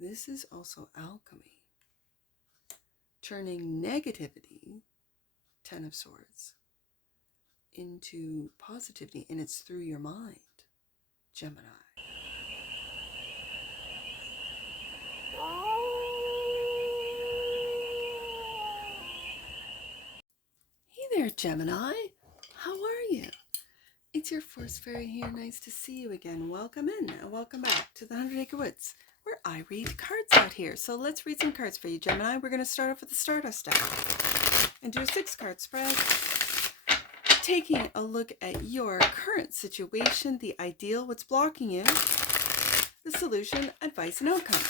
This is also alchemy. Turning negativity, Ten of Swords, into positivity, and it's through your mind, Gemini. Hey there, Gemini. How are you? It's your Force Fairy here. Nice to see you again. Welcome in and welcome back to the 100 Acre Woods, where I read cards out here. So let's read some cards for you, Gemini. We're going to start off with the Stardust deck and do a 6-card spread, taking a look at your current situation, the ideal, what's blocking you, the solution, advice, and outcome.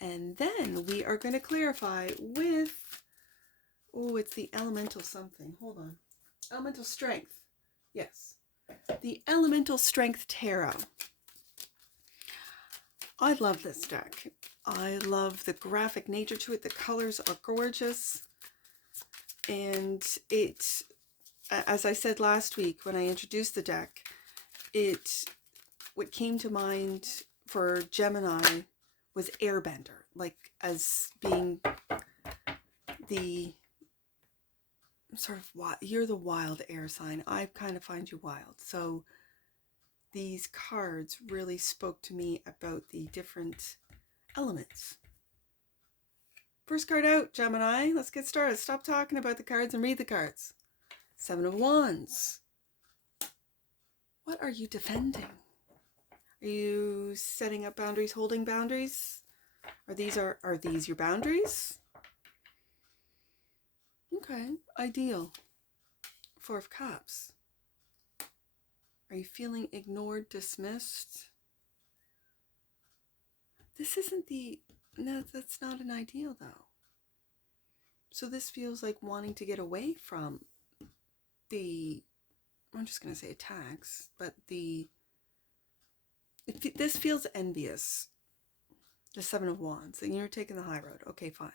And then we are going to clarify with, it's the elemental something. Hold on. Elemental Strength. Yes. The Elemental Strength Tarot. I love this deck. I love the graphic nature to it. The colors are gorgeous. And it, as I said last week when I introduced the deck, what came to mind for Gemini was airbender, like as being the sort of, you're the wild air sign. I kind of find you wild. So these cards really spoke to me about the different elements. First card out, Gemini. Let's get started. Stop talking about the cards and read the cards. 7 of Wands. What are you defending? Are you setting up boundaries, holding boundaries? Are these your boundaries? Okay, ideal. 4 of Cups. Are you feeling ignored, dismissed? This isn't no, that's not an ideal though. So this feels like wanting to get away from I'm just going to say attacks, but this feels envious. The 7 of Wands, and you're taking the high road. Okay, fine.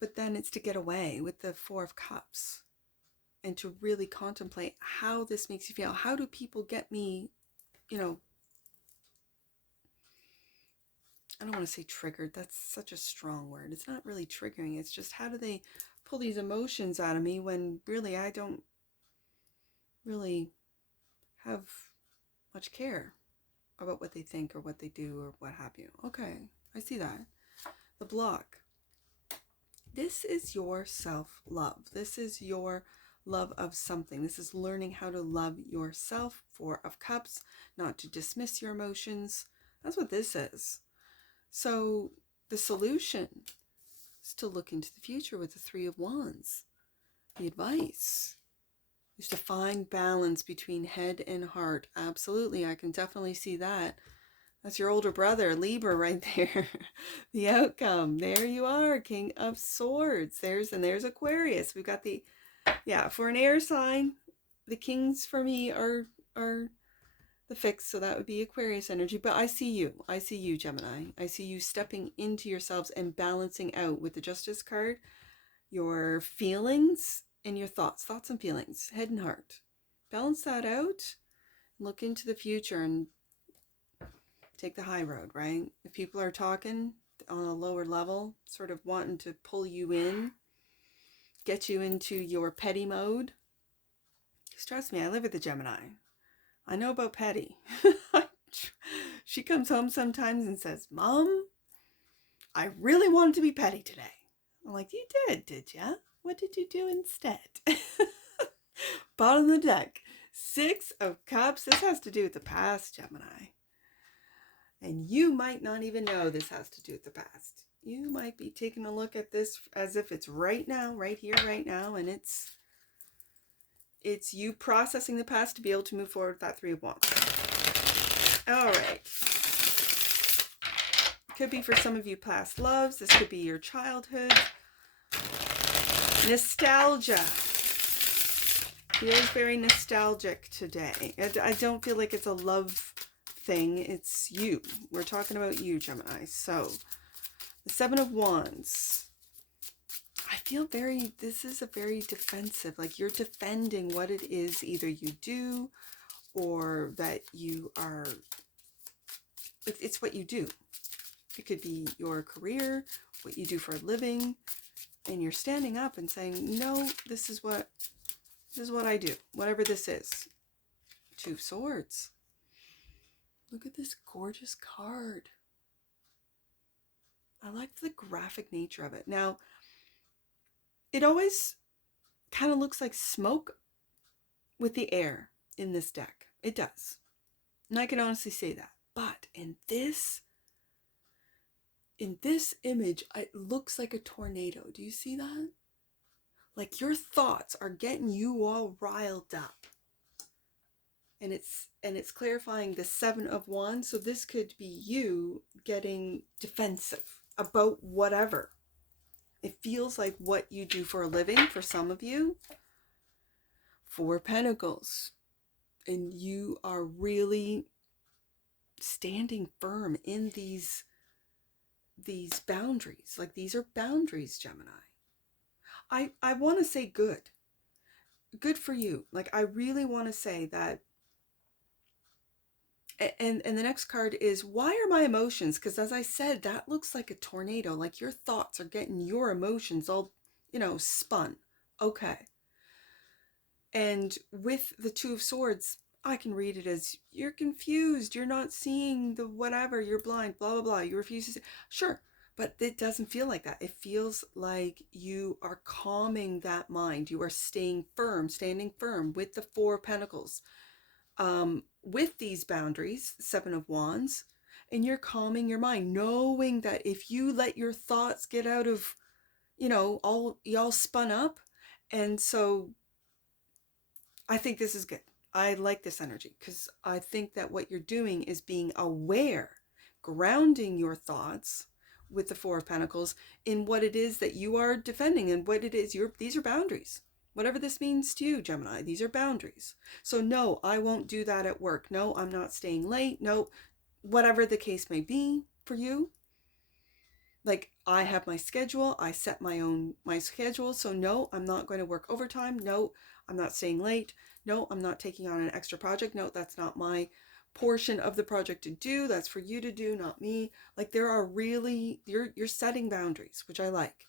But then it's to get away with the 4 of Cups and to really contemplate how this makes you feel. How do people get me, I don't want to say triggered. That's such a strong word. It's not really triggering. It's just how do they pull these emotions out of me when really I don't really have much care about what they think or what they do or what have you. Okay, I see that. The block. This is your self-love. This is your love of something. This is learning how to love yourself. 4 of Cups, not to dismiss your emotions. That's what this is. So the solution is to look into the future with the 3 of Wands. The advice is to find balance between head and heart. Absolutely, I can definitely see that. That's your older brother, Libra, right there. The outcome. There you are, King of Swords. There's Aquarius. We've got for an air sign, the kings for me are the fix, so that would be Aquarius energy. But I see you, Gemini. I see you stepping into yourselves and balancing out with the Justice card your feelings and your thoughts and feelings, head and heart. Balance that out. Look into the future and take the high road, right? If people are talking on a lower level, sort of wanting to pull you in, get you into your petty mode, because trust me, I live with the Gemini. I know about petty. She comes home sometimes and says, Mom, I really wanted to be petty today. I'm like, you did ya? What did you do instead? Bottom of the deck. 6 of Cups. This has to do with the past, Gemini. And you might not even know this has to do with the past. You might be taking a look at this as if it's right now, right here, right now, and it's you processing the past to be able to move forward with that 3 of Wands. All right. Could be for some of you past loves. This could be your childhood. Nostalgia. Feels very nostalgic today. I don't feel like it's a love thing. It's you. We're talking about you, Gemini. So, the 7 of Wands. I feel this is a very defensive, like you're defending what it is either you do or that you are It's what you do. It could be your career, what you do for a living, and you're standing up and saying, no, this is what I do, whatever this is. Two of Swords. Look at this gorgeous card. I like the graphic nature of it. Now, it always kind of looks like smoke with the air in this deck. It does. And I can honestly say that. But in this image, it looks like a tornado. Do you see that? Like your thoughts are getting you all riled up. And it's clarifying the Seven of Wands. So this could be you getting defensive about whatever. It feels like what you do for a living for some of you. Four of Pentacles. And you are really standing firm in these boundaries. Like these are boundaries, Gemini. I want to say good for you. Like I really want to say that. And the next card is, why are my emotions? Because as I said, that looks like a tornado. Like your thoughts are getting your emotions all, spun. Okay. And with the Two of Swords, I can read it as you're confused. You're not seeing the whatever. You're blind, blah, blah, blah. You refuse to see. Sure. But it doesn't feel like that. It feels like you are calming that mind. You are staying firm, standing firm with the Four of Pentacles. With these boundaries, Seven of Wands, and you're calming your mind, knowing that if you let your thoughts get out of, all spun up. And so I think this is good. I like this energy because I think that what you're doing is being aware, grounding your thoughts with the Four of Pentacles in what it is that you are defending and what it is these are boundaries. Whatever this means to you, Gemini, these are boundaries. So no, I won't do that at work. No, I'm not staying late. No, whatever the case may be for you. Like I have my schedule. I set my schedule. So no, I'm not going to work overtime. No, I'm not staying late. No, I'm not taking on an extra project. No, that's not my portion of the project to do. That's for you to do, not me. Like there are really, you're setting boundaries, which I like.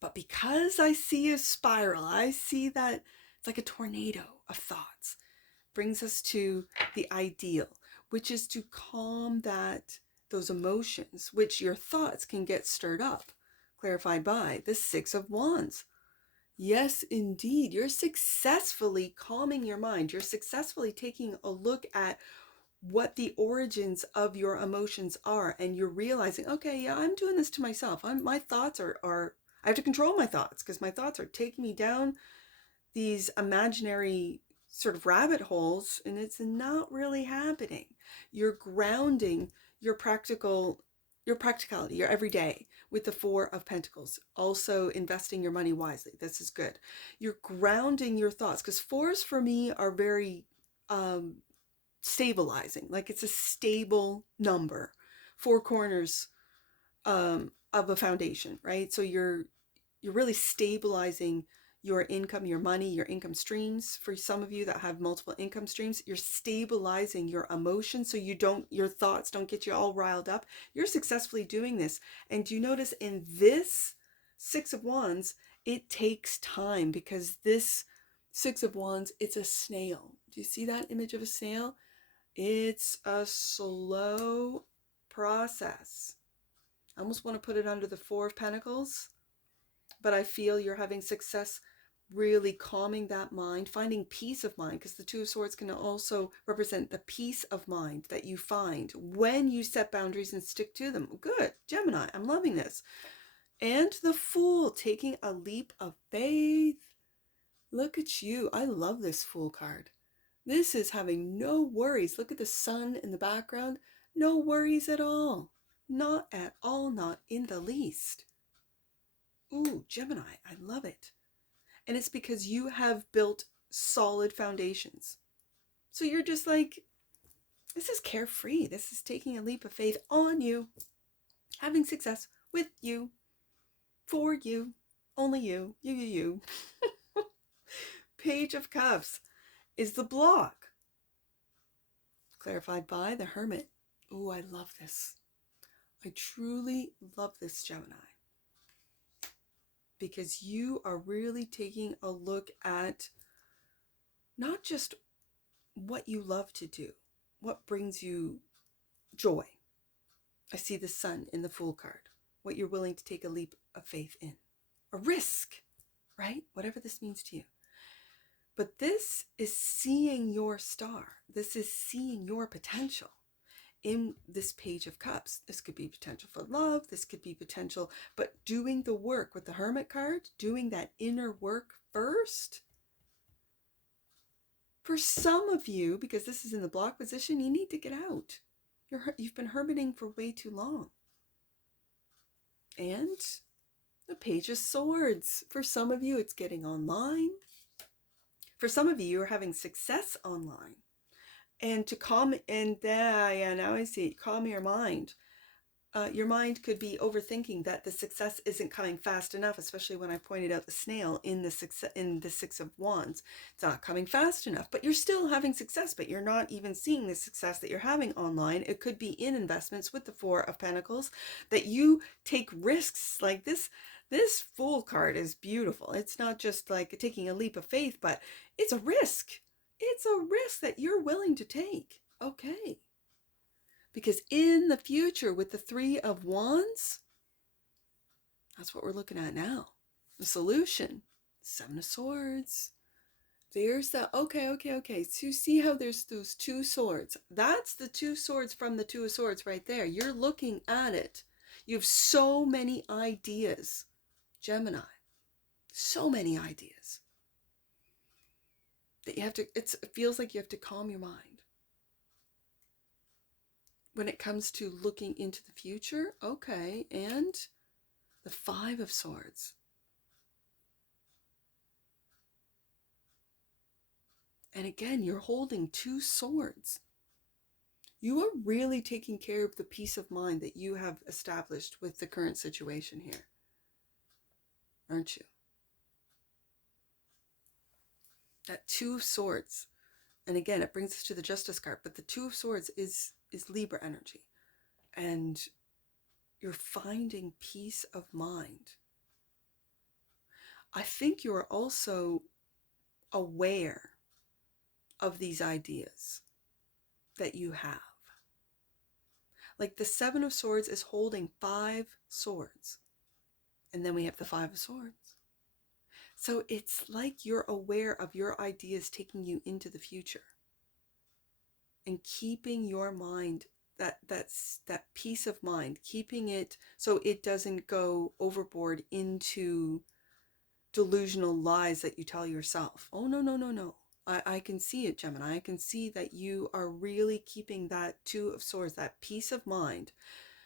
But because I see a spiral, I see that it's like a tornado of thoughts, brings us to the ideal, which is to calm those emotions, which your thoughts can get stirred up, clarified by the Six of Wands. Yes, indeed. You're successfully calming your mind. You're successfully taking a look at what the origins of your emotions are. And you're realizing, okay, yeah, I'm doing this to myself. My thoughts are I have to control my thoughts because my thoughts are taking me down these imaginary sort of rabbit holes and it's not really happening. You're grounding your practicality, your everyday with the Four of Pentacles. Also investing your money wisely. This is good. You're grounding your thoughts because fours for me are very stabilizing. Like it's a stable number. Four corners of a foundation, right? So you're really stabilizing your income, your money, your income streams. For some of you that have multiple income streams, you're stabilizing your emotions so your thoughts don't get you all riled up. You're successfully doing this. And do you notice in this Six of Wands, it takes time because this Six of Wands, it's a snail. Do you see that image of a snail? It's a slow process. I almost want to put it under the Four of Pentacles. But I feel you're having success really calming that mind, finding peace of mind, because the Two of Swords can also represent the peace of mind that you find when you set boundaries and stick to them. Good, Gemini, I'm loving this. And the Fool, taking a leap of faith. Look at you. I love this Fool card. This is having no worries. Look at the sun in the background. No worries at all. Not at all, not in the least. Ooh, Gemini, I love it. And it's because you have built solid foundations. So you're just like, this is carefree. This is taking a leap of faith on you, having success with you, for you, only you, you. Page of Cups is the block, clarified by the Hermit. Oh, I love this. I truly love this, Gemini, because you are really taking a look at not just what you love to do, what brings you joy. I see the sun in the Fool card, what you're willing to take a leap of faith in, a risk, right? Whatever this means to you. But this is seeing your star. This is seeing your potential in this Page of Cups. This could be potential for love. This could be potential, but doing the work with the Hermit card, doing that inner work first. For some of you, because this is in the block position, you need to get out. You've been hermiting for way too long. And the Page of Swords. For some of you, it's getting online. For some of you, you're having success online. And to calm, and yeah, now I see, calm your mind. Your mind could be overthinking that the success isn't coming fast enough, especially when I pointed out the snail in the Six of Wands. It's not coming fast enough, but you're still having success, but you're not even seeing the success that you're having online. It could be in investments with the Four of Pentacles, that you take risks like this. This Fool card is beautiful. It's not just like taking a leap of faith, but it's a risk. It's a risk that you're willing to take. Okay. Because in the future, with the Three of Wands, that's what we're looking at now. The solution, Seven of Swords. There's the, okay. So you see how there's those two swords. That's the two swords from the Two of Swords right there. You're looking at it. You have so many ideas, Gemini. So many ideas. That you have to, it feels like you have to calm your mind. When it comes to looking into the future, okay, and the Five of Swords. And again, you're holding two swords. You are really taking care of the peace of mind that you have established with the current situation here, aren't you? That Two of Swords. And again, it brings us to the Justice card, but the Two of Swords is Libra energy. And you're finding peace of mind. I think you're also aware of these ideas that you have. Like the Seven of Swords is holding five swords. And then we have the Five of Swords. So it's like you're aware of your ideas taking you into the future. And keeping your mind, that peace of mind, keeping it so it doesn't go overboard into delusional lies that you tell yourself. Oh, no. I can see it, Gemini. I can see that you are really keeping that Two of Swords, that peace of mind,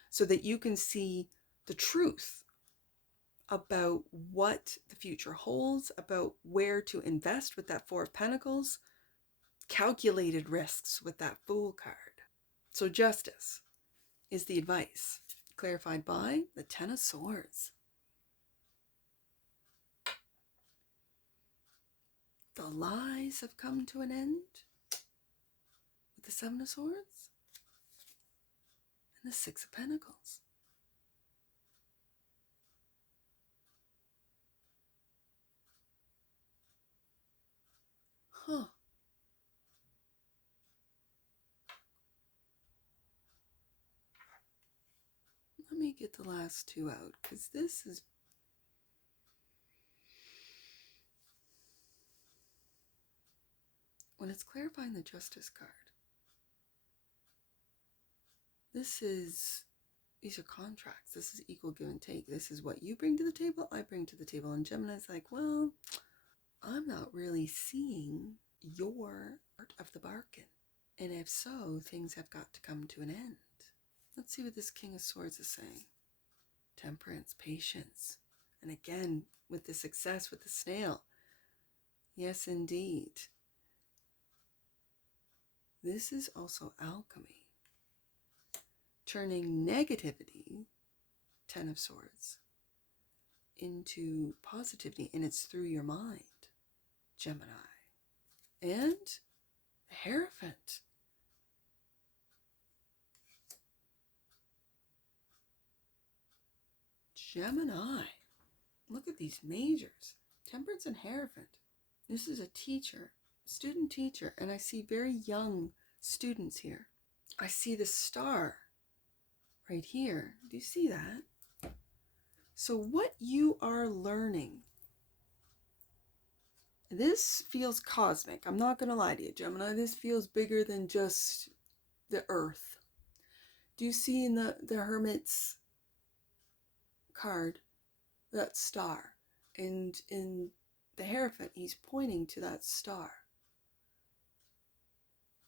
so that you can see the truth about what the future holds, about where to invest with that Four of Pentacles, calculated risks with that Fool card. So justice is the advice, clarified by the Ten of Swords. The lies have come to an end with the Seven of Swords and the Six of Pentacles. Huh. Let me get the last two out, because this is... When it's clarifying the Justice card, these are contracts. This is equal give and take. This is what you bring to the table, I bring to the table. And Gemini's like, well, I'm not really seeing your part of the bargain. And if so, things have got to come to an end. Let's see what this King of Swords is saying. Temperance, patience. And again, with the success with the snail. Yes, indeed. This is also alchemy. Turning negativity, Ten of Swords, into positivity. And it's through your mind, Gemini. And the Hierophant. Gemini. Look at these majors. Temperance and Hierophant. This is a teacher, student teacher, and I see very young students here. I see the star right here. Do you see that? So what you are learning, this feels cosmic. I'm not going to lie to you, Gemini. This feels bigger than just the earth. Do you see in the Hermit's card that star? And in the Hierophant, he's pointing to that star,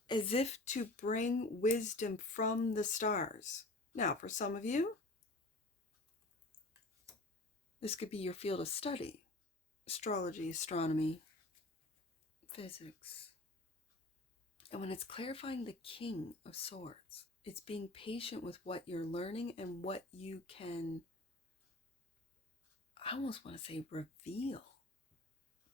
as if to bring wisdom from the stars. Now, for some of you, this could be your field of study. Astrology, astronomy, physics. And when it's clarifying the King of Swords, it's being patient with what you're learning and what you can, I almost want to say, reveal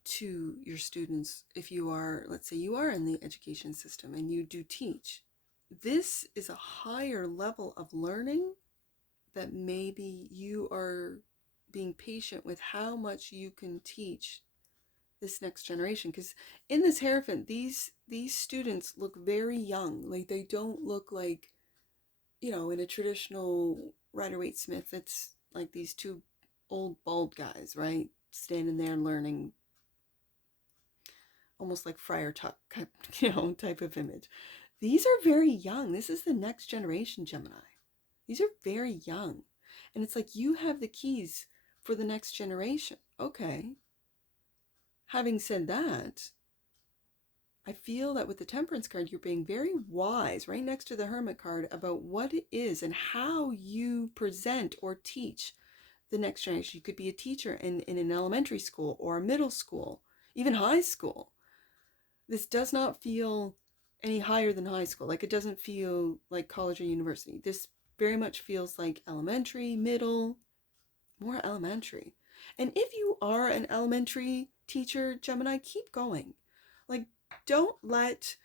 to your students. If you are, let's say you are in the education system and you do teach, this is a higher level of learning that maybe you are being patient with how much you can teach this next generation. Because in this Hierophant, these students look very young. Like, they don't look like, you know, in a traditional Rider-Waite-Smith, it's like these two old bald guys, right, standing there learning, almost like Friar Tuck, you know, type of image. These are very young. This is the next generation, Gemini. These are very young. And it's like you have the keys for the next generation. Okay. Having said that, I feel that with the Temperance card, you're being very wise right next to the Hermit card about what it is and how you present or teach the next generation. You could be a teacher in an elementary school or a middle school, even high school. This does not feel any higher than high school. Like, it doesn't feel like college or university. This very much feels like elementary, middle, more elementary. And if you are an elementary teacher, Gemini, keep going. Like, don't let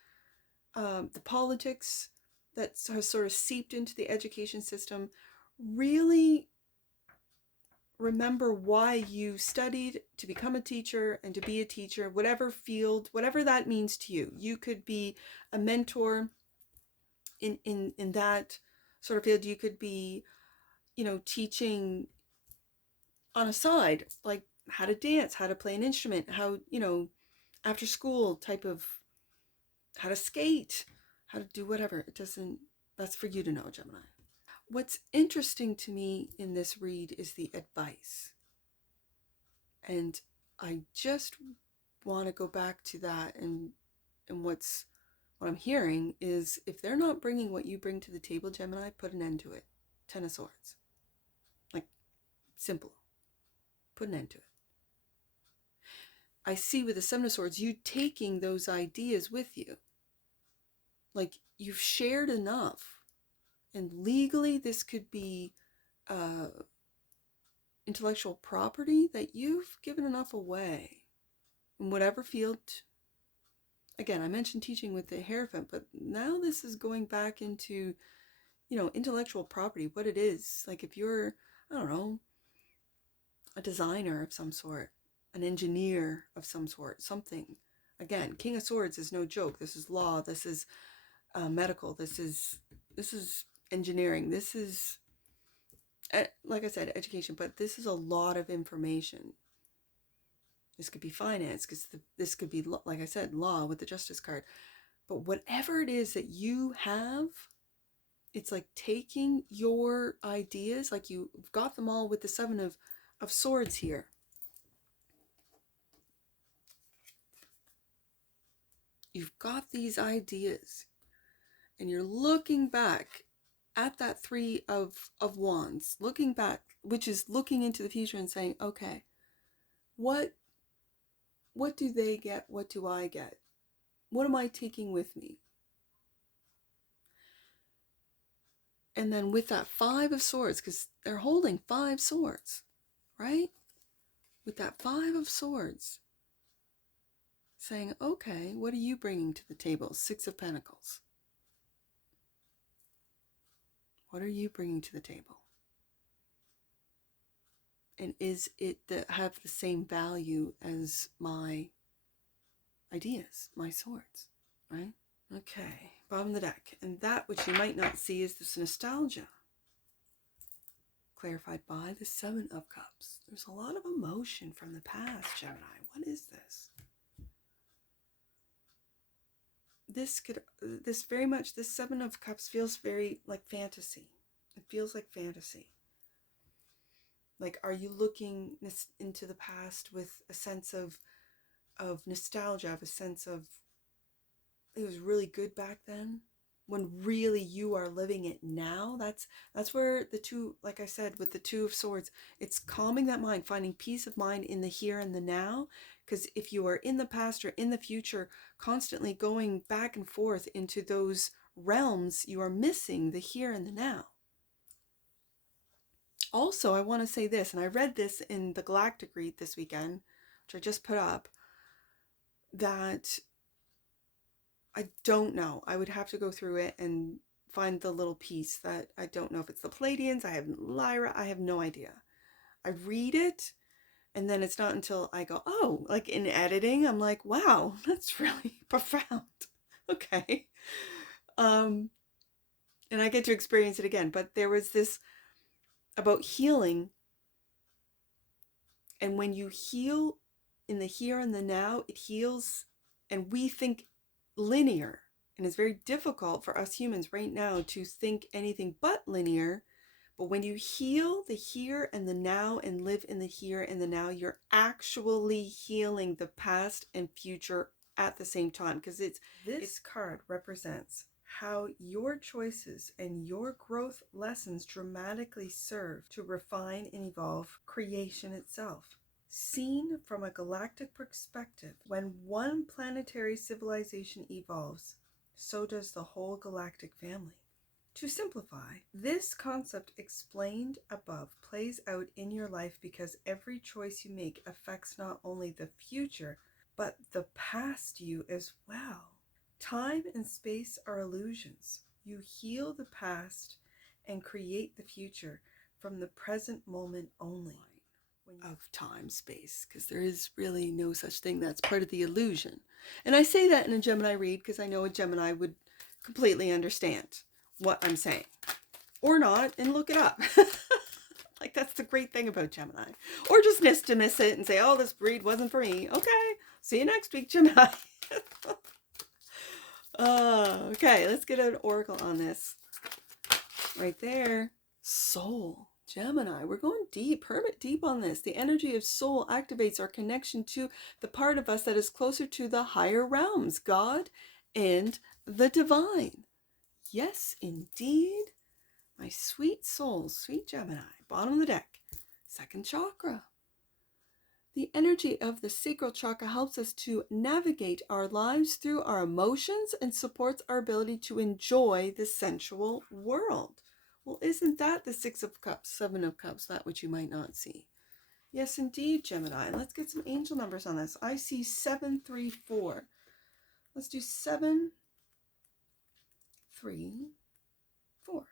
the politics that has sort of seeped into the education system, really remember why you studied to become a teacher and to be a teacher, whatever field, whatever that means to you. You could be a mentor in that sort of field. You could be, you know, teaching on a side, like how to dance, how to play an instrument, how, you know, after school type of, how to skate, how to do whatever. It doesn't, that's for you to know, Gemini. What's interesting to me in this read is the advice. And I just want to go back to that, and what I'm hearing is, if they're not bringing what you bring to the table, Gemini, put an end to it. 10 of Swords. Like, simple. Put an end to it. I see with the 7 of Swords, you taking those ideas with you. Like, you've shared enough. And legally, this could be intellectual property that you've given enough away in whatever field. Again, I mentioned teaching with the Hierophant, but now this is going back into, you know, intellectual property, what it is. Like, if you're, I don't know, a designer of some sort, an engineer of some sort, something. Again, King of Swords is no joke. This is law. This is medical. This is engineering. This is, like I said, education, but this is a lot of information. This could be finance, because this could be, like I said, law with the Justice card. But whatever it is that you have, it's like taking your ideas, like you've got them all with the 7 of Swords here. You've got these ideas, and you're looking back at that 3 of Wands, looking back, which is looking into the future and saying, okay, what do they get? What do I get? What am I taking with me? And then with that 5 of Swords, because they're holding 5 swords, right? With that 5 of Swords, saying, okay, what are you bringing to the table? 6 of Pentacles. What are you bringing to the table? And is it that have the same value as my ideas, my swords, right? Okay, bottom of the deck. And that which you might not see is this nostalgia, clarified by the Seven of Cups. There's a lot of emotion from the past, Gemini. What is this? This very much, this Seven of Cups feels very like fantasy. It feels like fantasy. Like, are you looking into the past with a sense of nostalgia, of a sense of it was really good back then, when really you are living it now? That's where the two, like I said, with the Two of Swords, it's calming that mind, finding peace of mind in the here and the now. Because if you are in the past or in the future, constantly going back and forth into those realms, you are missing the here and the now. Also, I want to say this, and I read this in the Galactic Read this weekend, which I just put up, that I don't know. I would have to go through it and find the little piece that I don't know if it's the Palladians, I have Lyra, I have no idea. I read it, and then it's not until I go, oh, like in editing, I'm like, wow, that's really profound. Okay. And I get to experience it again. But there was this about healing. And when you heal in the here and the now, it heals. And we think linear. And it's very difficult for us humans right now to think anything but linear. But when you heal the here and the now and live in the here and the now, you're actually healing the past and future at the same time. Because this card represents how your choices and your growth lessons dramatically serve to refine and evolve creation itself. Seen from a galactic perspective, when one planetary civilization evolves, so does the whole galactic family. To simplify, this concept explained above plays out in your life because every choice you make affects not only the future, but the past you as well. Time and space are illusions. You heal the past and create the future from the present moment only. Of time, space, because there is really no such thing. That's part of the illusion. And I say that in a Gemini read because I know a Gemini would completely understand what I'm saying. Or not, and look it up. Like, that's the great thing about Gemini. Or just dismiss it and say, oh, this read wasn't for me. Okay, see you next week, Gemini. Okay, let's get an oracle on this. Right there. Soul. Gemini, we're going deep, hermit deep on this. The energy of soul activates our connection to the part of us that is closer to the higher realms, God and the divine. Yes, indeed. My sweet soul, sweet Gemini, bottom of the deck, second chakra. The energy of the sacral chakra helps us to navigate our lives through our emotions and supports our ability to enjoy the sensual world. Well, isn't that the Six of Cups, Seven of Cups, that which you might not see? Yes, indeed, Gemini. Let's get some angel numbers on this. I see 734. Let's do 7, 3, 4.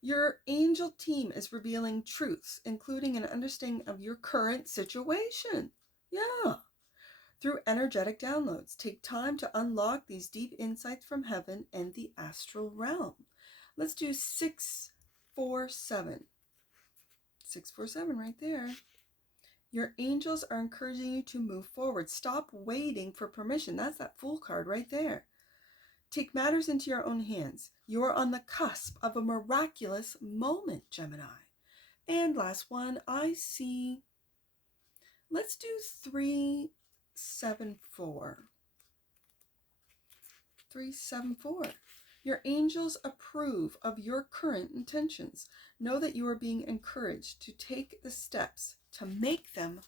Your angel team is revealing truths, including an understanding of your current situation. Yeah. Through energetic downloads, take time to unlock these deep insights from heaven and the astral realm. Let's do 647. 647 right there. Your angels are encouraging you to move forward. Stop waiting for permission. That's that Fool card right there. Take matters into your own hands. You are on the cusp of a miraculous moment, Gemini. And last one, I see, let's do 374. 374. Your angels approve of your current intentions. Know that you are being encouraged to take the steps to make them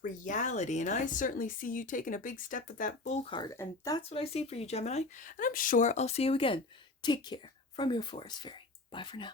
reality. And I certainly see you taking a big step with that Bull card. And that's what I see for you, Gemini. And I'm sure I'll see you again. Take care from your Forest Fairy. Bye for now.